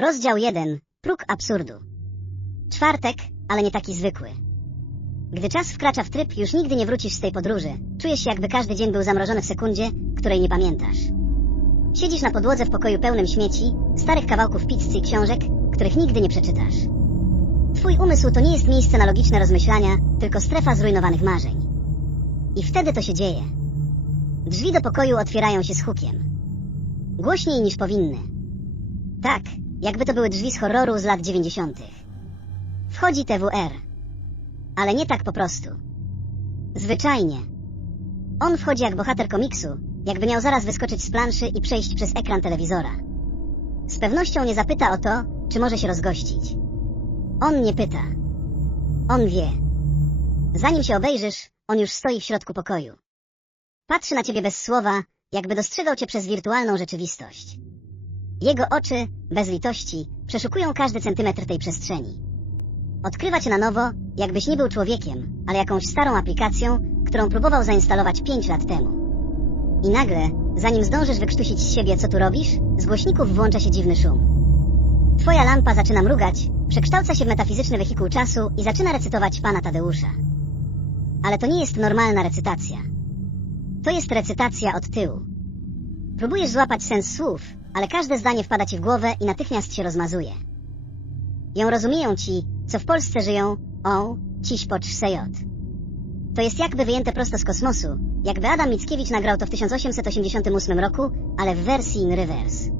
Rozdział 1. Próg absurdu. Czwartek, ale nie taki zwykły. Gdy czas wkracza w tryb, już nigdy nie wrócisz z tej podróży. Czujesz się, jakby każdy dzień był zamrożony w sekundzie, której nie pamiętasz. Siedzisz na podłodze w pokoju pełnym śmieci, starych kawałków pizzy i książek, których nigdy nie przeczytasz. Twój umysł to nie jest miejsce na logiczne rozmyślania, tylko strefa zrujnowanych marzeń. I wtedy to się dzieje. Drzwi do pokoju otwierają się z hukiem. Głośniej niż powinny. Tak, jakby to były drzwi z horroru z lat 90. Wchodzi TWR. Ale nie tak po prostu. Zwyczajnie. On wchodzi jak bohater komiksu, jakby miał zaraz wyskoczyć z planszy i przejść przez ekran telewizora. Z pewnością nie zapyta o to, czy może się rozgościć. On nie pyta. On wie. Zanim się obejrzysz, on już stoi w środku pokoju. Patrzy na ciebie bez słowa, jakby dostrzegał cię przez wirtualną rzeczywistość. Jego oczy, bez litości, przeszukują każdy centymetr tej przestrzeni. Odkrywa cię na nowo, jakbyś nie był człowiekiem, ale jakąś starą aplikacją, którą próbował zainstalować pięć lat temu. I nagle, zanim zdążysz wykrztusić z siebie, co tu robisz, z głośników włącza się dziwny szum. Twoja lampa zaczyna mrugać, przekształca się w metafizyczny wehikuł czasu i zaczyna recytować pana Tadeusza. Ale to nie jest normalna recytacja. To jest recytacja od tyłu. Próbujesz złapać sens słów, ale każde zdanie wpada ci w głowę i natychmiast się rozmazuje. Ją rozumieją ci, co w Polsce żyją, o, ciś pocz sejot. To jest jakby wyjęte prosto z kosmosu, jakby Adam Mickiewicz nagrał to w 1888 roku, ale w wersji in reverse.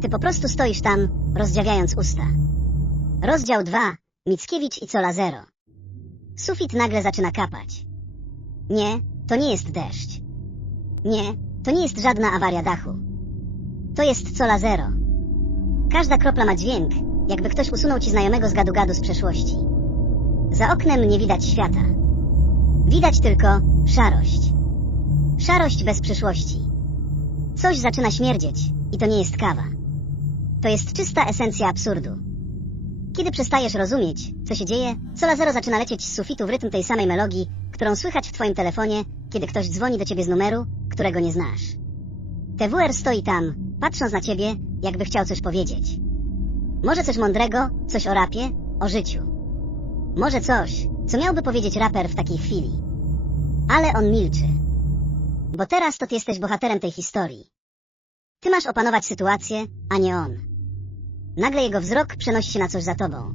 Ty po prostu stoisz tam, rozdziawiając usta. Rozdział 2. Mickiewicz i Cola Zero. Sufit nagle zaczyna kapać. Nie, to nie jest deszcz. Nie, to nie jest żadna awaria dachu. To jest Cola Zero. Każda kropla ma dźwięk, jakby ktoś usunął ci znajomego z gadu-gadu z przeszłości. Za oknem nie widać świata. Widać tylko szarość. Szarość bez przyszłości. Coś zaczyna śmierdzieć i to nie jest kawa. To jest czysta esencja absurdu. Kiedy przestajesz rozumieć, co się dzieje, Sola Zero zaczyna lecieć z sufitu w rytm tej samej melodii, którą słychać w twoim telefonie, kiedy ktoś dzwoni do ciebie z numeru, którego nie znasz. TWR stoi tam, patrząc na ciebie, jakby chciał coś powiedzieć. Może coś mądrego, coś o rapie, o życiu. Może coś, co miałby powiedzieć raper w takiej chwili. Ale on milczy. Bo teraz to ty jesteś bohaterem tej historii. Ty masz opanować sytuację, a nie on. Nagle jego wzrok przenosi się na coś za tobą.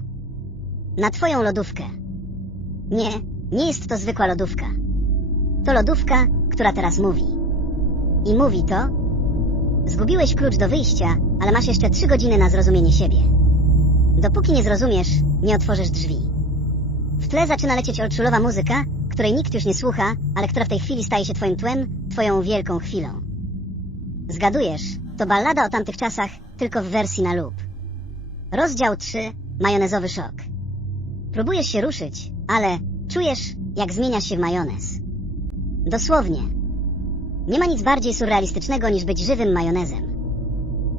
Na twoją lodówkę. Nie, nie jest to zwykła lodówka. To lodówka, która teraz mówi. I mówi to... Zgubiłeś klucz do wyjścia, ale masz jeszcze trzy godziny na zrozumienie siebie. Dopóki nie zrozumiesz, nie otworzysz drzwi. W tle zaczyna lecieć oldschoolowa muzyka, której nikt już nie słucha, ale która w tej chwili staje się twoim tłem, twoją wielką chwilą. Zgadujesz, to ballada o tamtych czasach, tylko w wersji na lub. Rozdział 3. Majonezowy szok. Próbujesz się ruszyć, ale czujesz, jak zmieniasz się w majonez. Dosłownie. Nie ma nic bardziej surrealistycznego niż być żywym majonezem.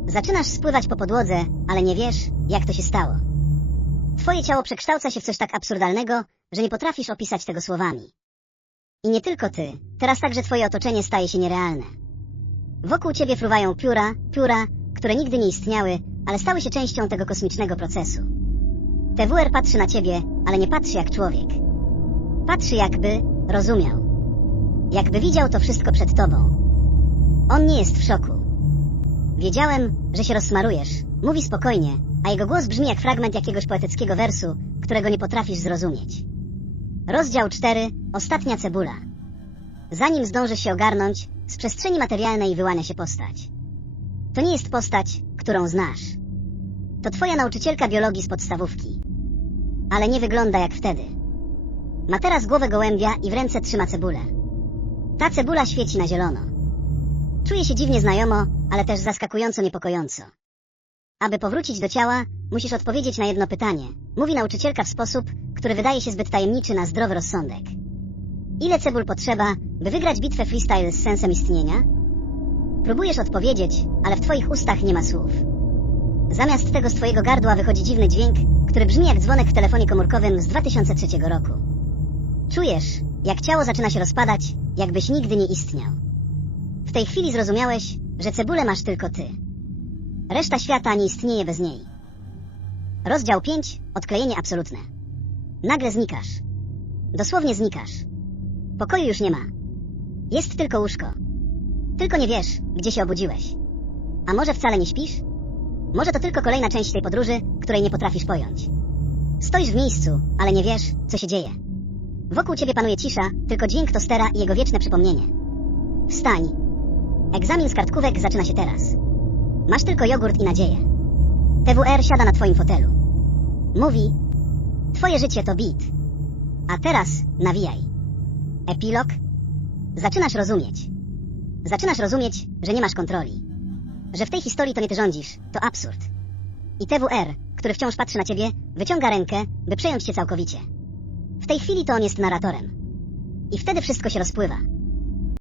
Zaczynasz spływać po podłodze, ale nie wiesz, jak to się stało. Twoje ciało przekształca się w coś tak absurdalnego, że nie potrafisz opisać tego słowami. I nie tylko ty, teraz także twoje otoczenie staje się nierealne. Wokół ciebie fruwają pióra, pióra, które nigdy nie istniały, ale stały się częścią tego kosmicznego procesu. TWR patrzy na ciebie, ale nie patrzy jak człowiek. Patrzy jakby rozumiał. Jakby widział to wszystko przed tobą. On nie jest w szoku. Wiedziałem, że się rozsmarujesz. Mówi spokojnie, a jego głos brzmi jak fragment jakiegoś poetyckiego wersu, którego nie potrafisz zrozumieć. Rozdział 4. Ostatnia cebula. Zanim zdążysz się ogarnąć, z przestrzeni materialnej wyłania się postać. To nie jest postać, którą znasz. To twoja nauczycielka biologii z podstawówki. Ale nie wygląda jak wtedy. Ma teraz głowę gołębia i w ręce trzyma cebulę. Ta cebula świeci na zielono. Czuje się dziwnie znajomo, ale też zaskakująco niepokojąco. Aby powrócić do ciała, musisz odpowiedzieć na jedno pytanie. Mówi nauczycielka w sposób, który wydaje się zbyt tajemniczy na zdrowy rozsądek. Ile cebul potrzeba, by wygrać bitwę freestyle z sensem istnienia? Próbujesz odpowiedzieć, ale w twoich ustach nie ma słów. Zamiast tego z twojego gardła wychodzi dziwny dźwięk, który brzmi jak dzwonek w telefonie komórkowym z 2003 roku. Czujesz, jak ciało zaczyna się rozpadać, jakbyś nigdy nie istniał. W tej chwili zrozumiałeś, że cebulę masz tylko ty. Reszta świata nie istnieje bez niej. Rozdział 5. Odklejenie absolutne. Nagle znikasz. Dosłownie znikasz. Pokoju już nie ma. Jest tylko łóżko. Tylko nie wiesz, gdzie się obudziłeś. A może wcale nie śpisz? Może to tylko kolejna część tej podróży, której nie potrafisz pojąć. Stoisz w miejscu, ale nie wiesz, co się dzieje. Wokół ciebie panuje cisza, tylko dźwięk tostera i jego wieczne przypomnienie. Wstań. Egzamin z kartkówek zaczyna się teraz. Masz tylko jogurt i nadzieję. TWR siada na twoim fotelu. Mówi: Twoje życie to bit. A teraz nawijaj. Epilog. Zaczynasz rozumieć. Zaczynasz rozumieć, że nie masz kontroli. Że w tej historii to nie ty rządzisz, to absurd. I TWR, który wciąż patrzy na ciebie, wyciąga rękę, by przejąć cię całkowicie. W tej chwili to on jest narratorem. I wtedy wszystko się rozpływa.